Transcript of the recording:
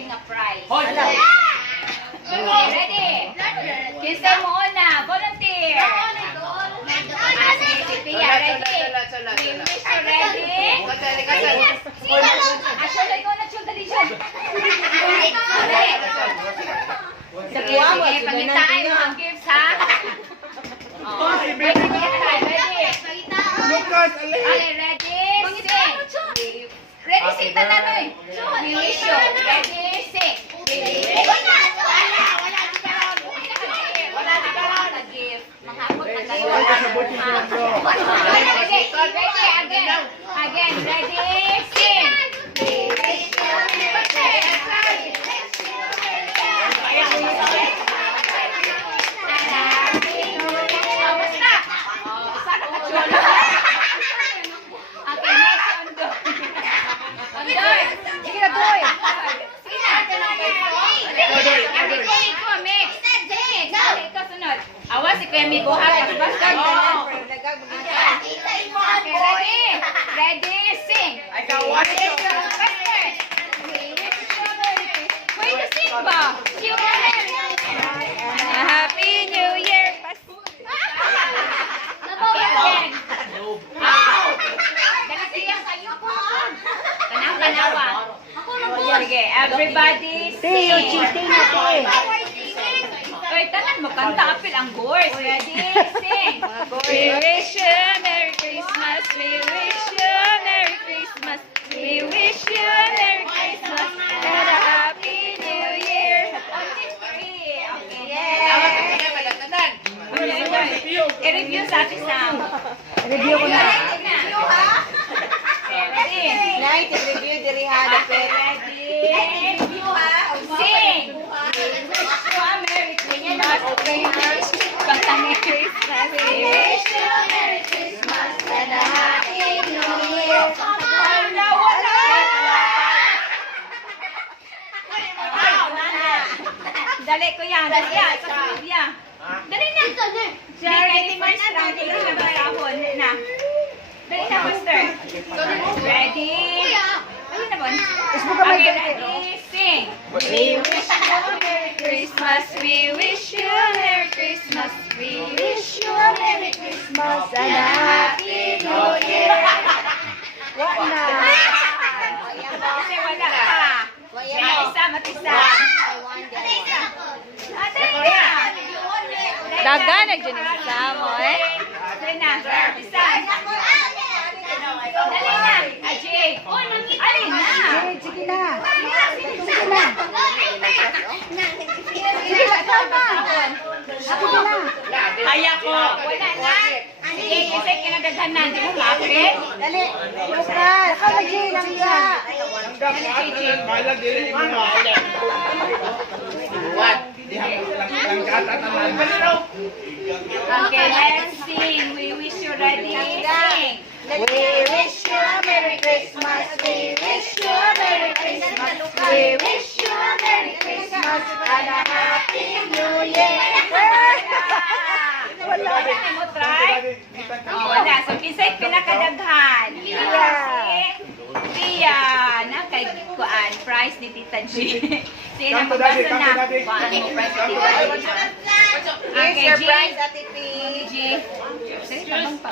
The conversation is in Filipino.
win na prize. Okay, ready? Kinsay mo una. Volunteer. Sige, si Tia. Ready? We wish you ready? Chula, ikaw na, Chula, dali siya. Sige, pangitain mo ang gifts, ha? Ready? Okay, ready? Sing. Ready, sing, tananoy. We wish you. Ready, sing. Wala na ka lang nag-gift. Manghapot na kayo. Ready, again. Again, ready, sing. Awas si Kuya Migo ha. Okay, ready? Ready, sing. Wait to sing ba? Happy New Year. Again. Dali siya. Tanang-tanawa. Sige, everybody sing. Oy, tanan mo kanta apil ang course. Ready? Sing. We wish you a Merry Christmas. We wish you a Merry Christmas. We wish you a Merry Christmas and a Happy New Year. Okay. I-review sa ating Sam. Review ko na. Ready? Night, review diri ha. Ready? Sing. Merry Christmas. Okay, Merry Christmas. We wish you a Merry Christmas and a Happy New Year. Wala. Dali ko yan. Dali yan. Dali na. Charity Master. Dali na ba kahon? Na. Dali na, Master. Ready? Ayun na ba? Okay, ready? Sing. We wish you a Merry Christmas. We wish you a Merry Christmas. We wish you a Merry Christmas and a Happy New Year. Wala. Kasi wala ka. Isa, matisa. Dali na. Dagan na dyan yung kasama eh. Dali na. Isa. Dali na. Ajay. Alin na. Sige na. Kaya ko. Wala na. Sige, kasi kinagaghan na. Di mo kapit. Dali. Lucas. Kalagay lang siya. Okay, let's sing. We wish you ready. Sing. We wish you a Merry Christmas. We wish you a Merry Christmas. We wish you a Merry Christmas and a Happy New Year. Wala na mo try. Wala. So, kinsay pinakadaghan? Tia. Na kay kuan prize ni Tita G. Sige na magbasa na. Kuan mo prize ni Tita G. Here's your prize, Ate P. G. Sige, tabang pa.